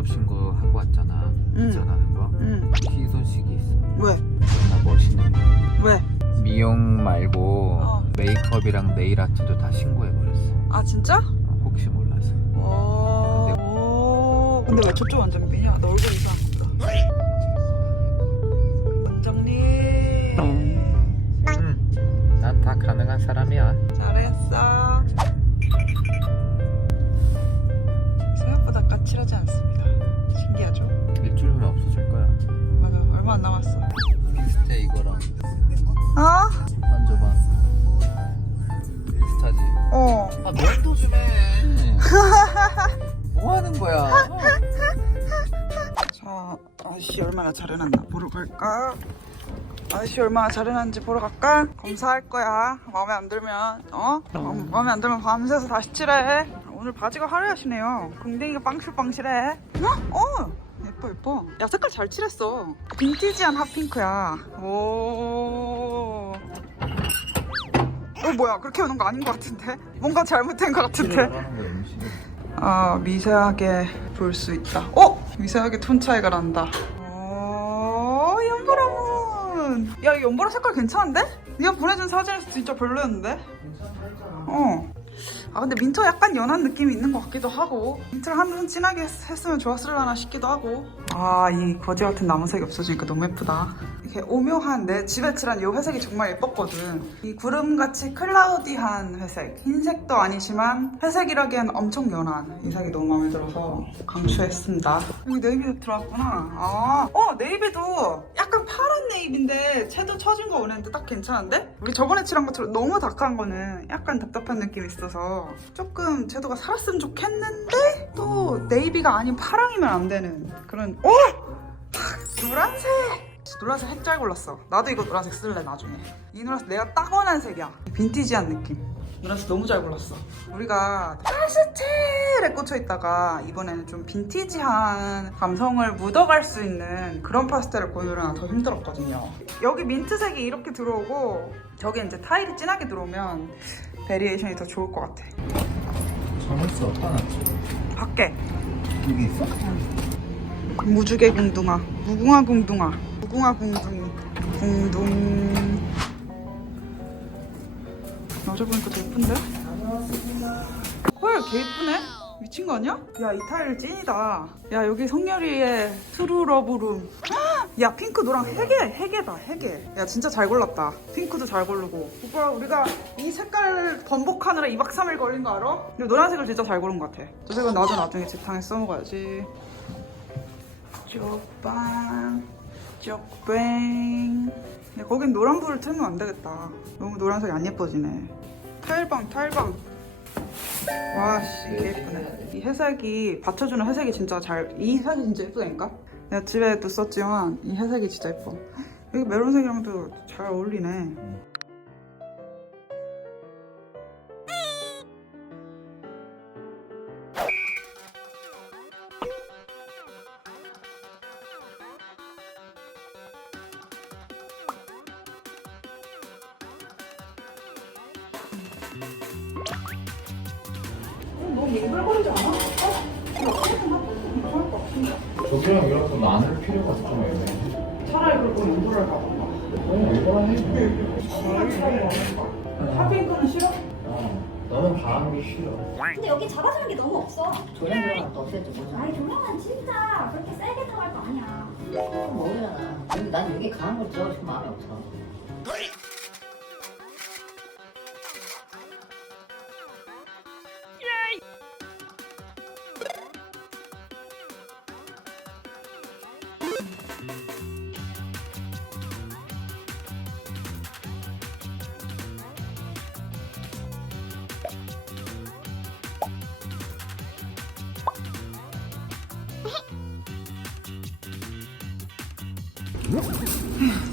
영업신고 하고 왔잖아. 이전하는 거. 희소식이 있어. 왜? 나 멋있는 거. 왜? 미용 말고 메이크업이랑 네일 아트도 다 신고해버렸어. 아 진짜? 혹시 몰라서. 근데 왜 저쪽 원장님이냐? 너 얼굴 이상한 거다. 원장님. 난 다 가능한 사람이야. 잘했어. 생각보다 까칠하지 않습니다. 신기하죠? 일주일 후면 없어질 거야. 맞아, 얼마 안 남았어. 비슷해 이거랑. 어? 만져봐. 비슷하지? 아 널도 좀 해. 뭐 하는 거야? 자, 아저씨 얼마나 잘해놨나 보러 갈까? 아저씨 얼마나 잘해놨는지 보러 갈까? 검사할 거야. 마음에 안 들면 마음에 안 들면 밤새서 다시 칠해. 오늘 바지가 화려하시네요. 궁뎅이가 빵실빵실해. 예뻐 예뻐. 야 색깔 잘 칠했어. 빈티지한 핫핑크야. 오. 뭐야 그렇게 오는 거 아닌 것 같은데? 뭔가 잘못된 것 같은데? 미세하게 볼 수 있다. 미세하게 톤 차이가 난다. 연보라문. 야, 이 연보라 색깔 괜찮은데? 네가 보내준 사진에서 진짜 별로였는데? 근데 민트 약간 연한 느낌이 있는 것 같기도 하고, 민트를 한 번 진하게 했으면 좋았을라나 싶기도 하고. 이 거지 같은 나무색이 없어지니까 너무 예쁘다. 이렇게 오묘한 내 집에 칠한 이 회색이 정말 예뻤거든. 이 구름같이 클라우디한 회색. 흰색도 아니지만 회색이라기엔 엄청 연한 이 색이 너무 마음에 들어서 강추했습니다. 여기 네이비도 들어왔구나. 네이비도 약간 파란 네이비인데 채도 처진 거 원했는데 딱 괜찮은데? 우리 저번에 칠한 것처럼 너무 다크한 거는 약간 답답한 느낌이 있어서 조금 채도가 살았으면 좋겠는데 또 네이비가 아닌 파랑이면 안 되는 그런 노란색 핵 잘 골랐어. 나도 이거 노란색 쓸래 나중에. 이 노란색 내가 딱 원하는 색이야. 빈티지한 느낌. 노란색 너무 잘 골랐어. 우리가 파스텔에 꽂혀있다가 이번에는 좀 빈티지한 감성을 묻어갈 수 있는 그런 파스텔을 고르려면 더 힘들었거든요. 여기 민트색이 이렇게 들어오고 저기 이제 타일이 진하게 들어오면 베리에이션이 더 좋을 것 같아. 정할수 없다 놨지. 밖에 여기 있어? 무주개 궁둥아, 무궁화 궁둥아, 무궁화 궁둥이, 궁둥. 여자 보니까 더 예쁜데? 헐, 개 예쁘네? 미친 거 아니야? 야, 이 타일 찐이다. 야, 여기 성렬이의 트루러브룸. 야, 핑크 노랑 해계다, 해계. 야, 진짜 잘 골랐다. 핑크도 잘 고르고. 오빠, 우리가 이 색깔 번복하느라 2박 3일 걸린 거 알아? 근데 노란색을 진짜 잘 고른 것 같아. 저 색은 나도 나중에 지탕에 써먹어야지. 쪽빵, 쪽뱅. 야, 거긴 노란불을 틀면 안 되겠다. 너무 노란색이 안 예뻐지네. 타일방. 와, 씨, 개 예쁘네. 이 회색이 받쳐주는 회색이 진짜 이 색이 진짜 예쁘다니까? 내가 집에도 썼지만 이 회색이 진짜 예뻐. 여기 메론색이랑도 잘 어울리네. 너무 맹글거리지 않아? 저기랑 이렇게 나눌 필요가 좀 애매해. 차라리 그걸 연보라를 가봐. 이거랑 해. 핫핑크는 싫어? 나는 바람이 싫어. 근데 여기 잡아주는 게 너무 없어. 조량조랑 또 없앨 줄 모르잖아. 아니 조명은 진짜 그렇게 세게 들어갈 거 아니야. 모르잖아. 근데 난 여기 강한 걸 지어주고 마음이 없어.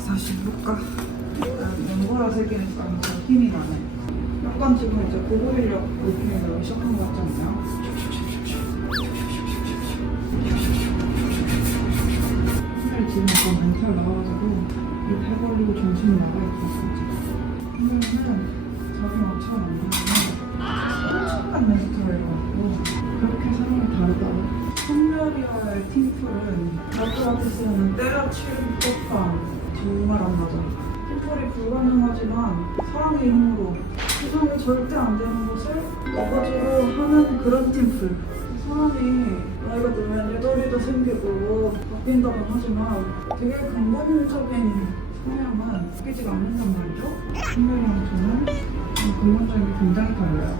다시 해볼까? 연보라 색이니까 더 힘이 나네. 약간 지금 이제 고급인력 느낌이 나기 시작한 것 같지 않나요? 살 지금 약간 멘탈 나와가지고 입 해버리고 정신이 나가 있었어 지금. 오늘은 자기 마취가 안 되면 깜짝한 멘트 들어가지고 그렇게 사람이 다르다고. 홈메리아의 팀플은 마크아티스는 때려치는 폭탄 정말 안 맞아. 팀플이 불가능하지만 사랑의 힘으로 구성이 절대 안 되는 것을 어거지로 하는 그런 팀플. 사람이 나이가 들면 애덜이도 생기고 바뀐다곤 하지만 되게 근본적인 성향은 바뀌지가 않는단 말이죠. 홈메리아는 저는 근본적인 게 굉장히 달라요.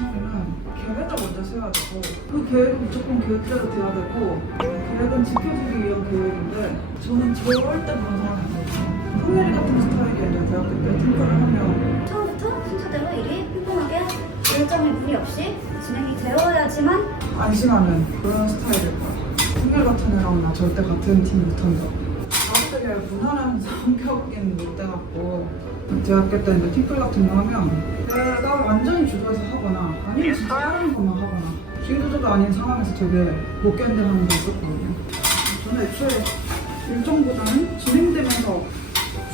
홈메리아는 계획을 먼저 세워야 되고 그 계획은 무조건 계획대로 돼야 되고 계획은 지켜주기 위한 계획인데 저는 절대 그런 사람이 아니에요. 홈메리 같은 스타일이에요. 대학교 때 팀플을 하면 처음부터 순서대로 일이 꼼꼼하게 일정에 무리 없이 진행이 되어야지만 안심하는 그런 스타일일 거야. 홈메리 같은 애랑 나 절대 같은 팀 못한다. 되게 무난한 성격인 못 돼갖고 대학교 때 이제 팀플 같은 거 하면 내가 완전히 주도해서 하거나 아니면 진짜 다른 것만 하거나 주도자도 아닌 상황에서 되게 못 견뎌하는 게 있었거든요. 저는 애초에 일정보다는 진행되면서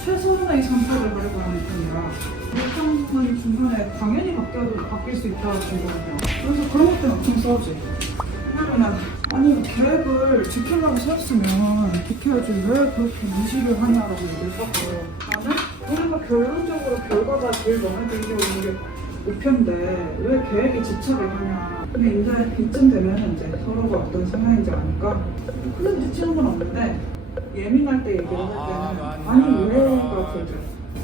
최소한의 선택을 하려고 하는 편이라 일정은 중간에 당연히 바뀔 수 있다고 보거든요. 그래서 그런 것 때문에 엄청 싸우지. 왜냐면 아니 계획을 지키려고 세웠으면 지켜야지 왜 그렇게 무시를 하냐라고 얘기했었고 나는 우리가 결론적으로 결과가 제일 마음에 들게 오는 게 목표인데 왜 계획에 집착을 하냐. 근데 이제 이쯤 되면 이제 서로가 어떤 성향인지 아니까 크게 부딪히는 건 없는데 예민할 때 얘기를 할 때는 아니 왜가 들죠.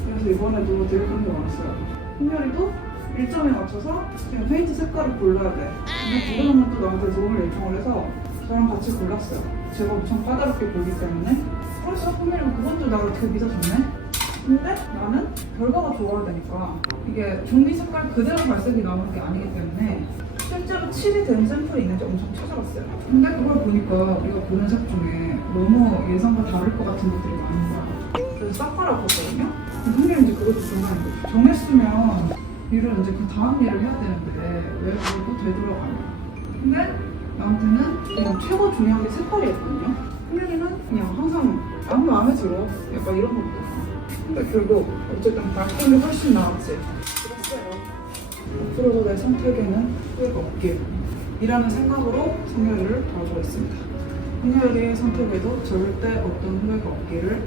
그래서 이번에도 되게 그런 게 많았어요. 흥렬이도 일정에 맞춰서 지금 페인트 색깔을 골라야 돼. 근데 두 사람은 또 나한테 도움을 요청을 해서 저랑 같이 골랐어요. 제가 엄청 까다롭게 골기 때문에 그래서 흥렬이가 그건 줄 나를 되게 믿어줬네. 근데 나는 결과가 좋아야 되니까 이게 종이 색깔 그대로 발색이 나오는 게 아니기 때문에 실제로 칠이 된 샘플이 있는지 엄청 찾아봤어요. 근데 그걸 보니까 우리가 보는 색 중에 너무 예상과 다를 것 같은 것들이 많은 거야. 그래서 싹 갈아엎었거든요. 흥렬이 이제 그것도 중요한 거죠. 정했으면 일을 이제 그 다음 일을 해야 되는데 왜 그걸 또 되돌아가냐. 근데 나한테는 그냥 최고 중요한 게 색깔이었거든요. 흥렬이는 그냥 항상 아무 마음에 들어. 약간 이런 것도. 근데 결국 어쨌든 바꾼 게 훨씬 나았지. 그랬어요. 앞으로도 내 선택에는 후회가 없길 이라는 생각으로 성열이를 도와주었습니다. 성열이의 선택에도 절대 어떤 후회가 없기를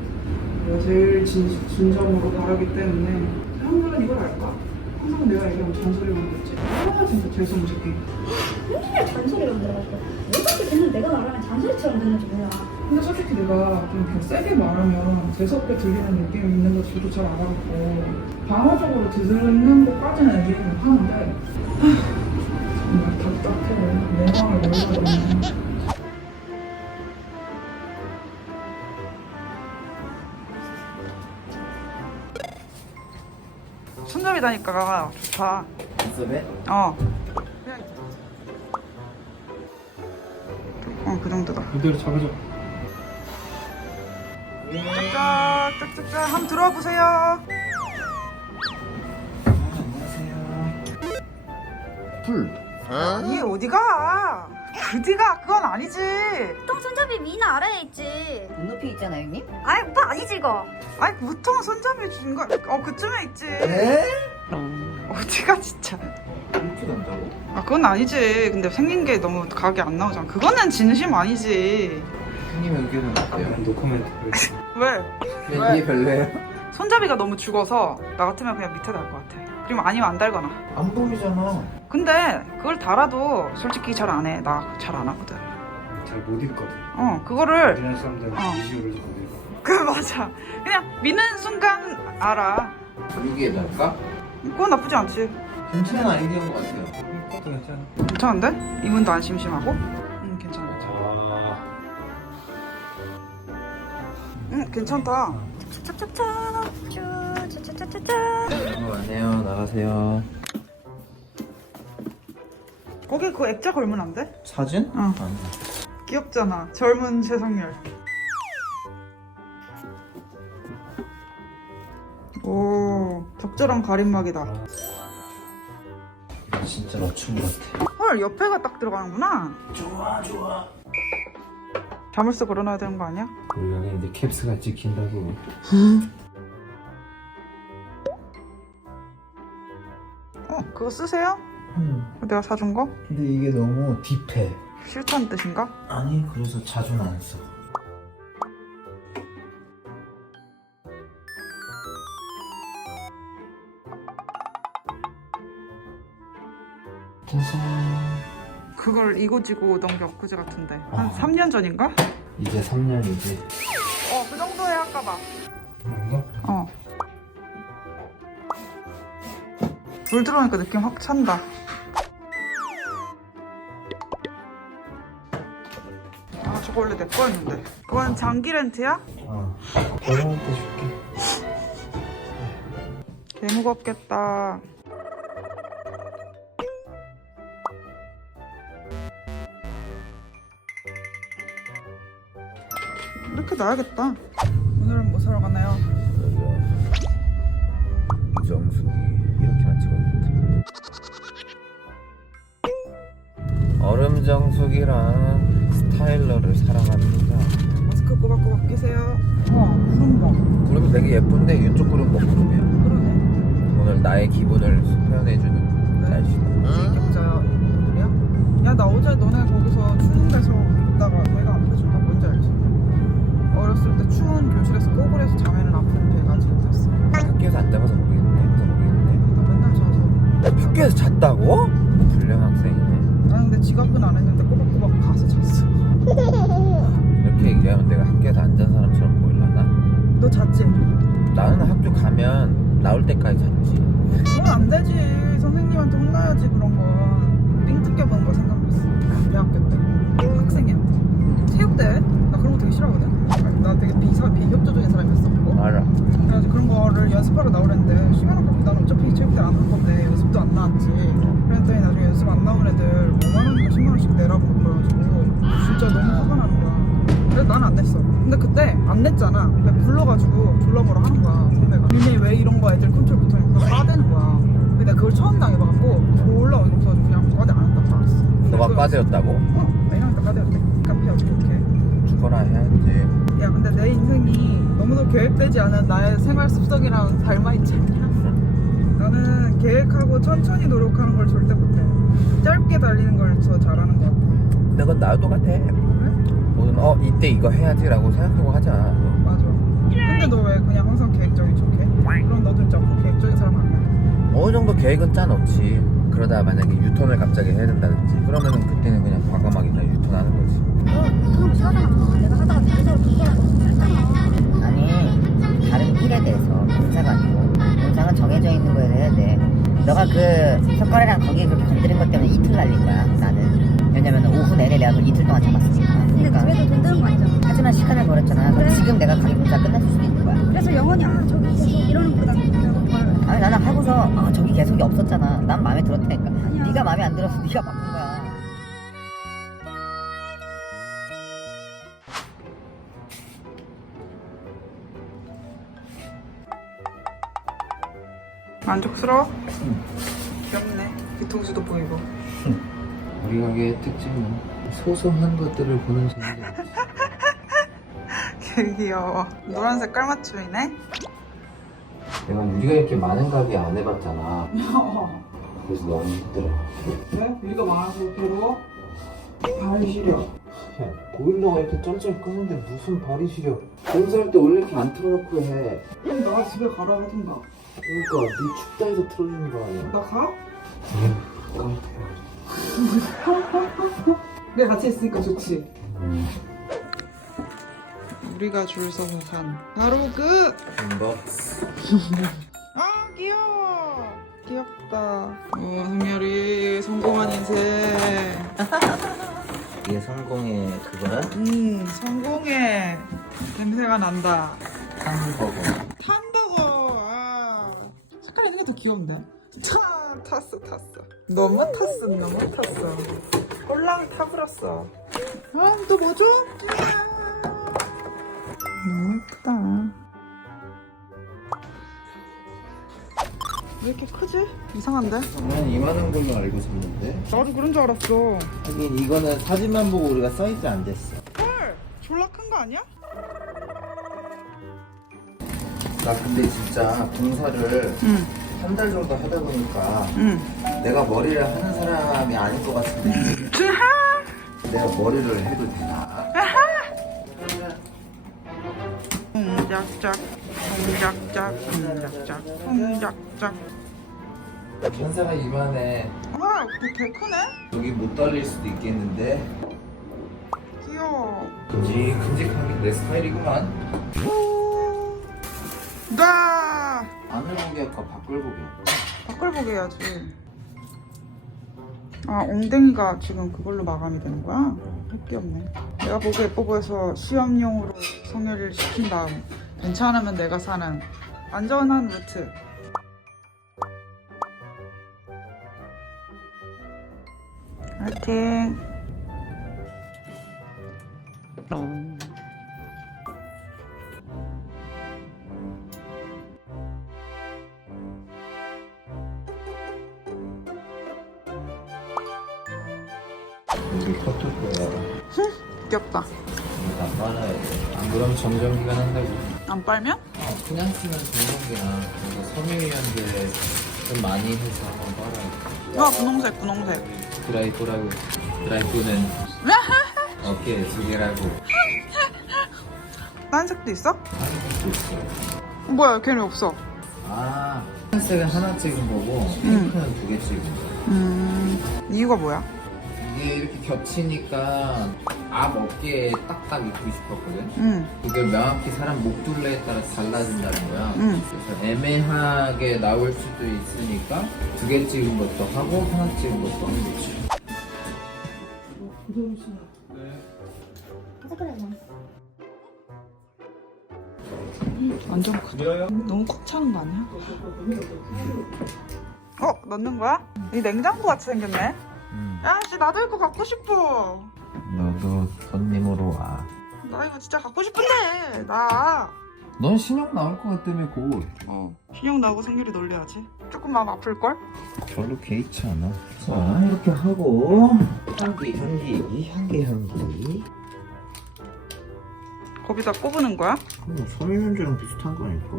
내가 제일 진정으로 바라기 때문에 사람들은 이걸 알까? 항상 내가 얘기하면 잔소리만 듣지. 아 진짜 죄송한 새끼. 맨날 잔소리를 만들어가지고 왜 그렇게 듣는 내가 말하면 잔소리처럼 듣는지 몰라. 근데 솔직히 내가 좀 이렇게 세게 말하면 재수없게 들리는 느낌이 있는 거 저도 잘 알았고 방어적으로 듣는 것까지는 이해는 하는데 정말 답답해. 내 마음을 모르거든요. 손잡이다니까 좋다. 있어배? 그 정도다. 이대로 잡아줘. 짝짝짝짝짝 한번 들어와 보세요. 안녕하세요. 풀. 아니 어디가? 그디가 그건 아니지. 보통 손잡이 위는 아래에 있지. 눈높이 있잖아 형님. 아이 오빠 아니지 이거. 아니 보통 손잡이 주는 거 그쯤에 있지. 에? 어디가 진짜. 이렇게 간다고? 아 그건 아니지. 근데 생긴 게 너무 각이 안 나오잖아. 그거는 진심 아니지. 형님 의견은 어때요? 노코멘트. 왜? 왜 이게 별로예요? 손잡이가 너무 죽어서 나 같으면 그냥 밑에 달 것 같아. 그리고 아니면 안 달거나. 안 보이잖아. 근데 그걸 달아도 솔직히 잘 안 해. 나 잘 안 하거든. 잘못 읽거든. 그거를 우리나라 사람들은 어. 이시오를 못 읽어. 그 맞아. 그냥 미는 순간 알아. 여기에 달까? 그건 나쁘지 않지. 괜찮은 아이디어인 것 같아요. 이것도 괜찮아. 괜찮은데? 이문도 안 심심하고? 괜찮아. 괜찮다. 안녕 나가세요. 거기 그 액자 걸면 안 돼? 사진? 어. 귀엽잖아. 젊은 최성열. 오, 적절한 가림막이다. 진짜 맞춘 것 같아. 헐, 옆에가 딱 들어가는구나. 좋아 좋아. 자물쇠 걸어놔야 되는 거 아니야? 우리가 이제 캡스가 찍힌다고. 그거 쓰세요? 내가 사준 거? 근데 이게 너무 딥해. 싫다는 뜻인가? 아니 그래서 자주는 안 써. 짜잔. 그걸 이고지고 오던 게 엊그제 같은데 한 3년 전인가? 이제 3년이지. 그 정도에 할까봐. 뭔가? 물 들어오니까 느낌 확 찬다. 아 저거 원래 내 거였는데. 그건 장기 렌트야? 결혼할 때 줄게. 개 무겁겠다. 이렇게 놔야겠다. 오늘은 뭐 사러 가나요? 정수기 이렇게만 찍어야겠다. 얼음 정수기랑 스타일러를 사러 갑니다. 마스크 꼬박꼬박 끼세요. 구름 봐. 구름이 되게 예쁜데 이쪽 구름 뭐 구름이야. 그러네. 오늘 나의 기분을 표현해주는 날씨. 격자야 이분들이야? 야 나 어제 너네 거기서 추운 데서 있다가 배가 안 펴준다. 뭔지 알지? 어렸을 때 추운 교실에서 꼬불에서 자면은 아픈 배가 지금 됐어. 학교에서 안 잡아서 모르겠네. 나 맨날 자서. 학교에서 잤다고? 불량 학생이네. 아니 근데 지각은 안 했는데 꼬박꼬박 가서 잤어. 이렇게 얘기하면 내가 학교에서 안 잔 사람처럼 보이려나? 너 잤지? 나는 학교 가면 나올 때까지 잤지. 그건 안 되지. 선생님한테 혼나야지 그런 건. 삥 뜯겨보는 거 생각났어. 대학교 때. 학생이한테. 체육대회? 나 그런 거 되게 싫어하거든. 아니, 나 되게 비협조적인 사람이었어. 알아. 그래가지고 그런 거를 연습하러 나오랬는데 시간 없고 난 어차피 체육대회 안 할 건데 연습도 안 나왔지. 그랬더니 나중에 연습 안 나온 애들 5만원인가 10만원씩 내라고 그래가지고 진짜 너무 화가 나는 거야. 그래서 난 안 냈어. 근데 그때 안 냈잖아. 근데 불러가지고 졸라 뭐라 하는 거야 선배가. 니네 왜 이런 거 애들 컨트롤 못하니까 까대는 거야. 근데 내가 그걸 처음 당해봐갖고 졸라 어이없어 가지고 그냥 과대 안 한다고 알았어. 너가 과대였다고? 내년부터 과대였대. 카페 어떻게 죽어라 해야지. 야 근데 내 인생이 너무도 계획되지 않은 나의 생활 습성이랑 닮아있지 않냐? 나는 계획하고 천천히 노력하는 걸 절대 못해. 짧게 달리는 걸 더 잘하는 것 같아. 근데 그건 나도 같아. 뭐든 이때 이거 해야지라고 생각하고 하자. 맞아. 근데 너 왜 그냥 항상 계획적인 척해? 그럼 너도 진짜 앞으로 계획적인 사람 아니야? 어느 정도 계획은 짜놓지. 그러다 만약에 유턴을 갑자기 해야 된다든지 그러면은 그때는 그냥 과감하게 그냥 유턴하는 거지. 그럼 싫어하잖아. 내가 하다가 계속 기계하고 했잖아. 아니 다른 일에 대해서 본사가 아니고 본사가 정해져 있는 거에 해야 돼. 너가 그 석가래랑 거기에 그렇게 건드린 것 때문에 이틀 날린 거야 나는. 왜냐면 오후 내내 내가 그걸 이틀 동안 잡았으니까. 근데 그래도 돈 드는 거 아니잖아. 하지만 시간을 벌였잖아. 그럼 지금 내가 가게 본사 끝났을 수도 있는 거야. 그래서 영원히 저기 계속 이러는 것보다 그냥 뭘. 아니 나는 하고서 저기 계속이 없었잖아. 난 마음에 들었다니까. 아니야. 네가 마음에 안 들어서 네가 바꾼 거야. 만족스러워? 귀엽네. 뒤통수도 보이고. 우리 가게의 특징은 소소한 것들을 보는 재미가 있지. 개 귀여워. 노란색 깔맞춤이네. 내가 우리가 이렇게 많은 가게 안 해봤잖아. 그래서 너무 힘들어. 왜? 우리가 많아서 괴로워? 발이 시려. 보일러가 이렇게 쩔쩔 끄는데 무슨 발이 시려. 공사할 때 원래 이렇게 안 틀어놓고 해. 그럼 너가 집에 가라 하던가. 그러니까 네 춥다 해서 틀어주는 거 아니야. 나 가? 깜짝이야. 내가 같이 있으니까 좋지. 우리가 줄 서서 산 바로 그. 인벅스. 아 귀여워. 귀엽다. 성열이 성공한 인생. 이게 성공의 그거야? 성공해. 냄새가 난다. 햄버거. 햄버거. 아, 색깔이 있는 게 더 귀여운데. 탔어. 너무 탔어. 홀랑 타버렸어. 또 뭐 줘? 너무 예쁘다. 왜 이렇게 크지? 이상한데? 난 이만한 걸로 알고 샀는데. 나도 그런 줄 알았어. 하긴 이거는 사진만 보고 우리가 사이즈 안 됐어. 헐! 졸라 큰 거 아니야? 나 근데 진짜 공사를 응. 한 달 정도 하다 보니까 응. 내가 머리를 하는 사람이 아닌 것 같은데. 내가 머리를 해도 되나? 쿵짝짝 쿵짝짝 쿵짝짝 쿵짝짝. 천사가 이만해. 아 개 크네? 여기 못 달릴 수도 있겠는데. 귀여워. 큼직큼직하게 내 스타일이구만. 나 안을 보기 할까 밖을 보기 할까? 밖을 보게 해야지. 아 엉덩이가 지금 그걸로 마감이 되는 거야? 할 게 없네. 내가 보기 예뻐 보여서 시험용으로 성형을 시킨 다음 괜찮으면 내가 사는 안전한 루트. 화이팅. 여기 커터코야. 귀엽다. 이거 안 빨아야 돼. 안 그러면 정전기가 난다고. 안 빨면? 그냥 쓰면 정전기나 그래서 섬유유연제 좀 많이 해서 한번 빨아야 돼. 와 분홍색 분홍색. 드라이브는 어깨에 2개라고. 딴 색도 있어? 하는 것도 있어. 뭐야 걔는 없어. 아, 하얀색은 하나 찍은 거고 핑크는 2개 찍은 거야. 이유가 뭐야? 이게 이렇게 겹치니까 앞 어깨에 딱딱 입고 싶었거든. 그게 명확히 사람 목둘레에 따라서 달라진다는 거야. 그래서 애매하게 나올 수도 있으니까 2개 찍은 것도 하고 하나 찍은 것도 하는 거지. 완전 크다. 너무 꽉 차는 거 아니야? 넣는 거야? 이 냉장고 같이 생겼네. 야씨 나도 이거 갖고 싶어. 너도 손님으로 와. 나 이거 진짜 갖고 싶은데 나. 넌 신형 나올 것 같다며 곧. 신형 나오고 생일이 놀려야지. 조금 마음 아플걸? 별로 개의치 않아. 자, 이렇게 하고 향기. 거기다 꼽는 거야? 섬유유연제랑 비슷한 거 아닐까?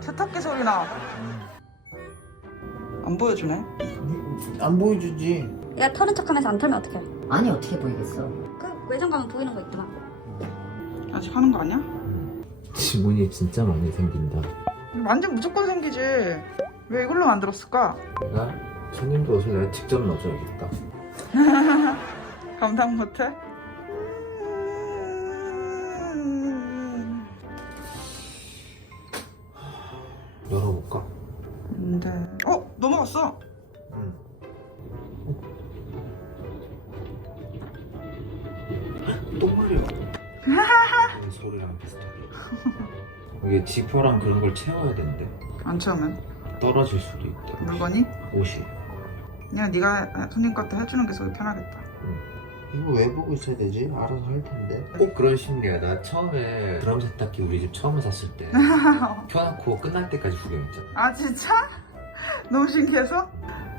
세탁기 소리 나. 안 보여주네. 안 보여주지. 얘가 털은 척하면서 안 털면 어떡해? 아니 어떻게 보이겠어? 그 외장 가면 보이는 거 있더만. 아직 하는 거 아니야? 지문이 진짜 많이 생긴다. 완전 무조건 생기지. 왜 이걸로 만들었을까? 내가 손님도 옷을 내가 직접 넣어줘야겠다. 감당 못해? 열어볼까? 근데 넘어갔어. 응. 또 말이야. 소리랑 비슷하게. 이게 지퍼랑 그런 걸 채워야 된대. 안 채우면 떨어질 수도 있대. 물건이? 옷이. 그냥 네가 손님 것도 해주는 게 속이 편하겠다. 이거 왜 보고 있어야 되지? 알아서 할 텐데. 꼭 그런 심리야. 나 처음에 드럼 세탁기 우리 집 처음 샀을 때 켜놓고 끝날 때까지 구경했잖아. 아 진짜? 너무 신기해서?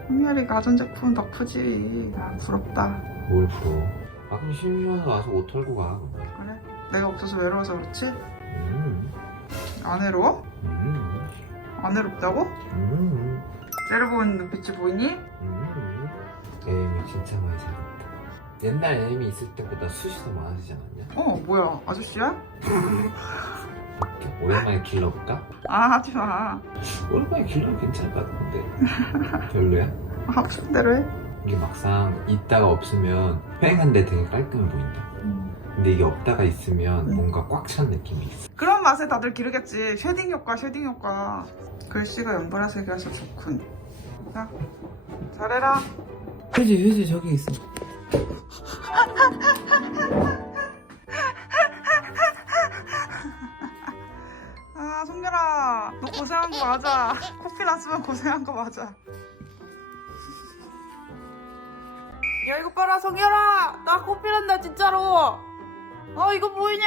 흥렬이 가전제품 덕후지. 아 부럽다. 뭘 부러워? 아 그럼 심심해서 와서 옷 털고 가. 그래? 내가 없어서 외로워서 그렇지? 음. 안 외로워? 음. 안 외롭다고? 음. 째려보는 눈빛이 보이니? 애미 진짜 많이 살았다. 옛날 애미 있을 때보다 숱이 더 많아지지 않았냐? 뭐야 아저씨야? 이렇게 오랜만에 길러볼까? 아 하지마. 오랜만에 길러도 괜찮을 것 같은데. 별로야? 하던 대로 해. 이게 막상 있다가 없으면 휑한데 되게 깔끔해 보인다. 근데 이게 없다가 있으면 뭔가 꽉 찬 느낌이 있어. 그런 맛에 다들 기르겠지. 쉐딩 효과. 글씨가 연보라색이라서 좋군. 자, 잘해라. 휴지 저기 있어. 아 송렬아 너 고생한 거 맞아. 코피 났으면 고생한 거 맞아. 야 이거 봐라 송렬아 나 코피 난다 진짜로. 이거 보이냐?